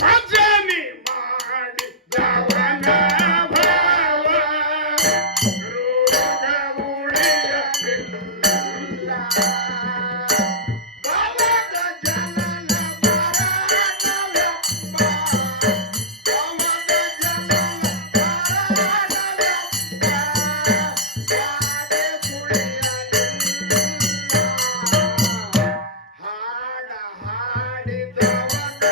ಭಜನೆ ಮಾಡಿದವನ ಭಾವ ರೋಗ ಉಳಿಯಲಿಲ್ಲ. ಭವದ ಜನನ ಮರಣವೆಂಬ ಭವದ ಜನನ ಮರಣವೆಂಬ ಗಾದೆ ಸುಳಿಯಲಿಲ್ಲ. ಹಾಡ ಹಾಡಿದವನ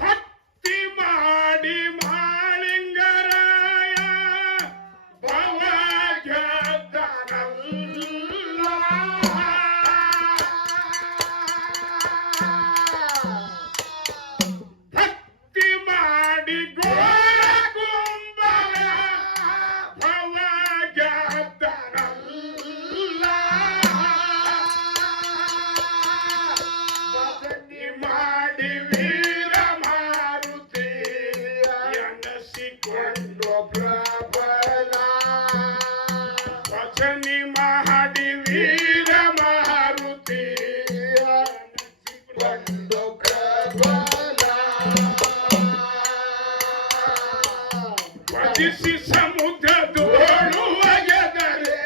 ಭಕ್ತಿ ಮಾಡಿ ಮಾಳಿಂಗರಾಯ ಭವ ಗೆದ್ದನಲ್ಲ. ಭಕ್ತಿ ಮಾಡಿ ಗೋಳಗುಂಬರ ಭವ ಗೆದ್ದನಲ್ಲ. ಭಜನೆ ಮಾಡಿ ವೀರ ಮಾರುತಿ ಎನಸಿಕೊಂಡು ಪ್ರಬಲ. ಭಜನೆ ಮಾಡಿ ವೀರ ಮಾರುತಿ ಎನಸಿಕೊಂಡು ಪ್ರಬಲ. ಭಜಿಸಿ ಸಮುದ್ರದೋಳು ಒಗೆದರೆ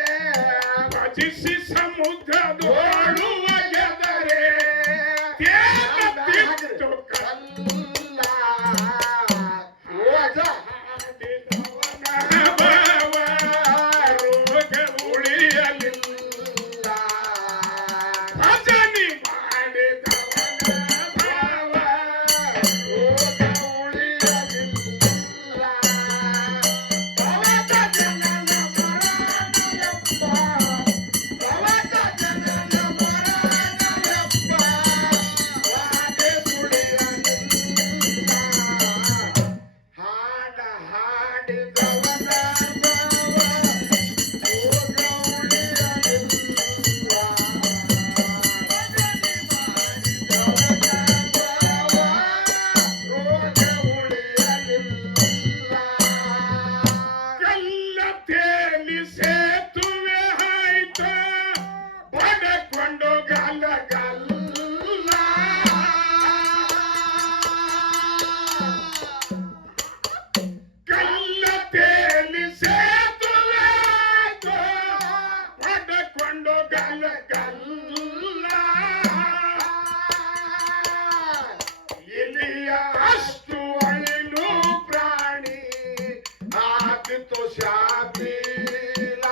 ಭಜಿಸಿ ಸಮುದ್ರದೋಳು ಒಗೆದರೆ ತೇಗತ್ತಿತ್ತು ಕಲ್ಲ. ರೋಗ ಹಾಡಿದವನ ಭಾವ ರೋಗ ಉಳಿಯಲಿಲ್ಲ. ಭಜನೆ ಮಾಡಿದವನ ಭಾವ ರೋಗ ಉಳಿಯಲಿಲ್ಲ. ಭವದ ಜನನ ಮರಣವೆಂಬ ಭವದ ಜನನ ಮರಣವೆಂಬ ಗಾದೆ ಸುಳಿಯಲಿಲ್ಲ. ಹಾಡ ಹಾಡಿದವನ ಭಾವ ರೋಗ ಉಳಿಯಲಿಲ್ಲ. ಭಜನೆ ಮಾಡಿದವನ ಭಾವ ರೋಗ ಉಳಿಯಲಿಲ್ಲ. ಕಲ್ಲ ತೇಲಿ ಸೇತುವೆ ಆಯ್ತ ಬಡಕೊಂಡು ಗಲಗಲ್ಲ. ಕಲ್ಲ ತೇಲಿ ಸೇತುವೆ ಆಯ್ತ ಬಡಕೊಂಡು ಗಲಗಲ್ಲ. ಇಲಿಯ ಅಷ್ಟು ಅಳಿಲು ಪ್ರಾಣಿ ಆದಿತು ಶಾಪೀಲ.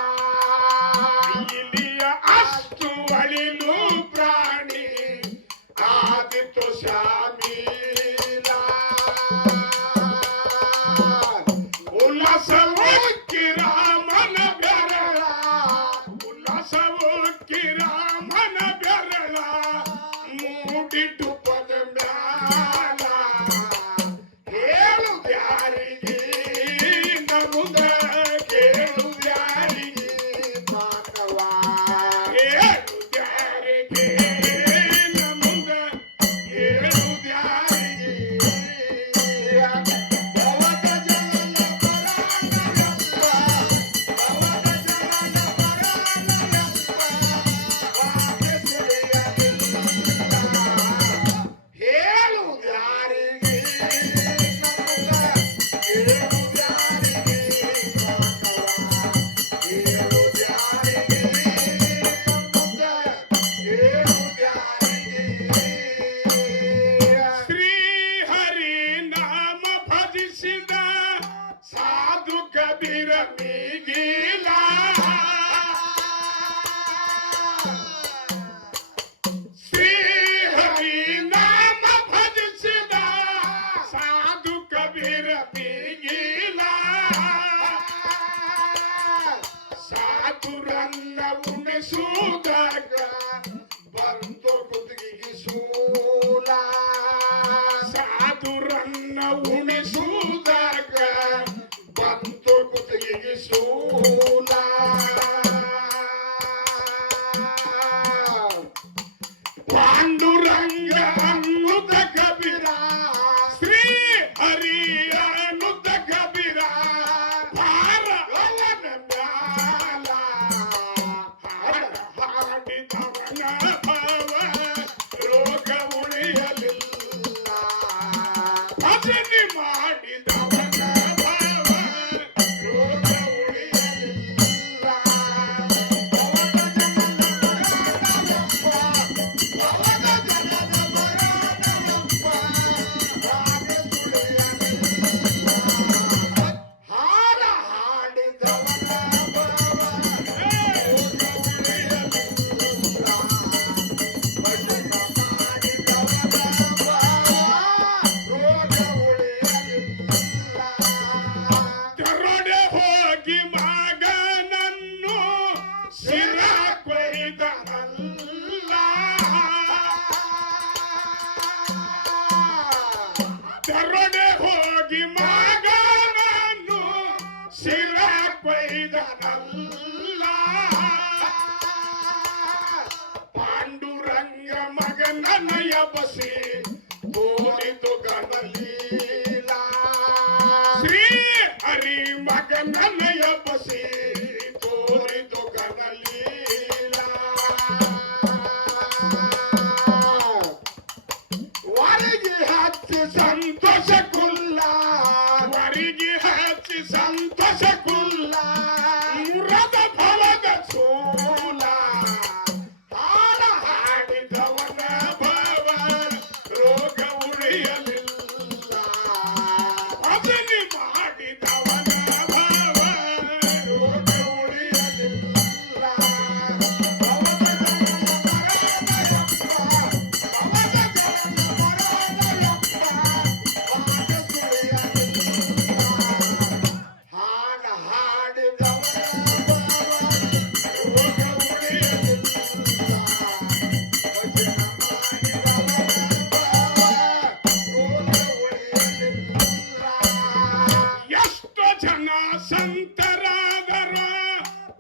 ಇಲಿಯ ಅಷ್ಟು ಅಳಿಲು ಪ್ರಾಣಿ ಆದಿತು ಶಾಮೀಲ. ಉಲ್ಲಾಸವೊಕ್ಕಿ ರಾಮನ ಬೆರಳ ಉಲ್ಲಾಸವೊಕ್ಕಿ ರಾಮನ ಬೆರಳ ಮೂಡಿಟ್ಟು ಪದ ಮ್ಯಾಲ. ಹೇಳುದ್ಯಾರಿಗೆ ನಮುದ ಕೇಳುದ್ಯಾರಿಗೆ ಮಾನವ. ಹೇಳುದ್ಯಾರಿಗೆ ನಮುದ ಕೇಳುದ್ಯಾರಿಗೆ. ಭವದ ಜನನ ಮರಣವೆಂಬ ಭವದ ಜನನ ಮರಣವೆಂಬ ಗಾದೆ ಸುಳಿಯಲಿಲ್ಲ. ಹೇಳುದ್ಯಾರಿಗೆ ನಮುದ ಕೇಳುದ್ಯಾರಿಗೆ ಮಾನವ. ಹೇಳುದ್ಯಾರಿಗೆ ನಮುದ ಕೇಳುದ್ಯಾರಿಗೆ. ಶ್ರೀ ಹರಿ ನಾಮ ಭಜಿಸಿದ ಸಾಧು ಕಬೀರ ಮೀಗಿಲ. ಶ್ರೀ ಹರಿ ನಾಮ ಭಜಿಸಿದ ಸಾಧು ಕಬೀರ ಮೀಗಿಲ. ಸಾಧುರನ್ನ ಉಣಿಸುವುದಾಗ ಬಂತು ಕುತ್ತಿಗೆಗೆ ಶೂಲ. ಸಾಧುರನ್ನ ಉಣಿಸುವುದಾಗ ಬಂತು ಕುತ್ತಿಗೆಗೆ ಶೂಲ. ಪಾಂಡುರಂಗ ಅನ್ನುದ ಕಬೀರ ದರೋಡೆ ಹೋಗಿ ಮಗನನ್ನು ಶಿರ ಕೊಯ್ದನಲ್ಲ. ಪಾಂಡುರಂಗ ಮಗನನ್ನ ಎಬ್ಬಸಿ ತೋರಿತು ಗಣಲೀಲ. ಶ್ರೀ ಹರಿ ಮಗನನ್ನ ಎಬ್ಬಸಿ ತೋರಿತು ಗಣಲೀಲ. ವರಿಗೆ ಹಚ್ಚಿ ಸಂತೋಷ ಕುಲ್ಲ, ವರಿಗೆ ಹಚ್ಚಿ ಸಂತೋಷ ಕುಲ್ಲ. ಮುರದ ಭವದ ಸೋಲ ತಾಳ ಹಾಡಿದವನ ಭವ ರೋಗ ಉಳಿಯಲಿಲ್ಲ. ಭಜನೆ ಮಾಡಿದವನ ಭವ ರೋಗ ಉಳಿಯಲಿಲ್ಲ. ಎಷ್ಟೋ ಜನ ಸಂತರಾದರ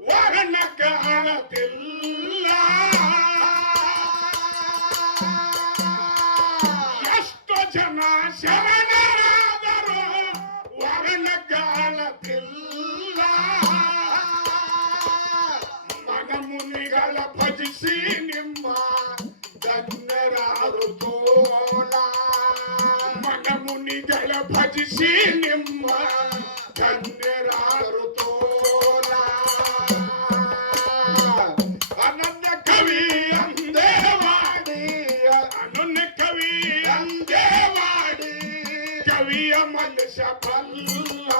ವರ್ಣ ಕಾಣತಿಲ್ಲ. ಎಷ್ಟೋ ಜನ ಶರಣರಾದರ ವರ್ಣ ಕಾಣತಿಲ್ಲ. ಮನಮುನಿಗಳ ಭಜಿಸಿ ನಿಮ್ಮ ಧನ್ಯರಾರು ತೋಲ. ಮನಮುನಿಗಳ ಭಜಿಸಿ ನಿಮ್ಮ ಧನ್ಯರಾರು ತೋಲ. ಅನನ್ಯ ಕವಿ ಅಂದೇ ಮಾಡಿ, ಅನನ್ಯ ಕವಿ ಅಂದೇ ಮಾಡಿ, ಕವಿಯ ಮನುಷ್ಯ ಬಲ್ಲ.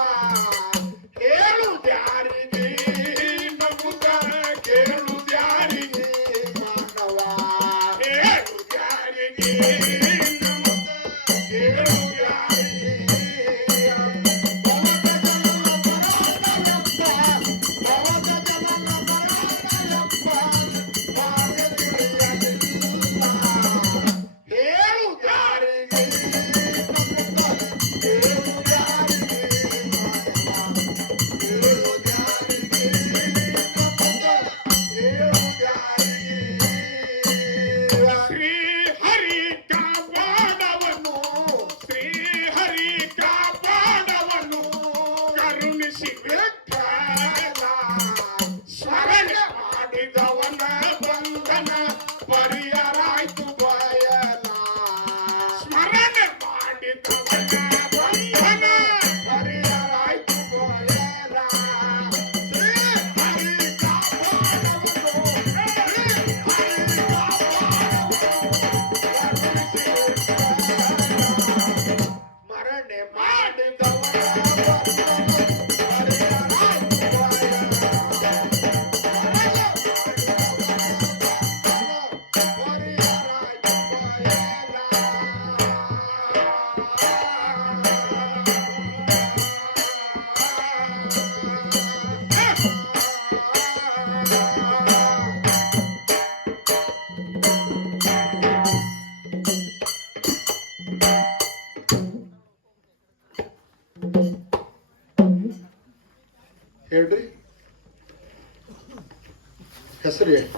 ಹೇಳುದ್ಯಾರಿಗೆ ನಮುದ ಕೇಳುದ್ಯಾರಿಗೆ ಮಾನವ. ಹೇಳುದ್ಯಾರಿಗೆ ನಮುದ ಕೇಳುದ್ಯಾರಿಗೆ. ಶ್ರೀ ಹರಿ ಕಾಪಾಡವನು, ಶ್ರೀ ಹರಿ ಕಾಪಾಡವನು, ಕರುಣಿಸಿ ವಿಠಲ. ಸ್ಮರಣೆ ಮಾಡಿದವನ ಬಂಧನ ಪರಿಹರಾಯ್ತು ಬಯಲ. ಸ್ಮರಣೆ ಮಾಡಿದವನ ಬಂಧನ ಪರಿಹರಾಯ್ತು ಬಯಲ. ಶ್ರೀ ಹರಿ ಕಾಪಾಡವನು, ಶ್ರೀ ಹರಿ ಸ್ಮರಣೆ ಮಾಡಿದವನ ಹೇಳ್ರಿ ಹೆಸರು ಹೇಳಿ.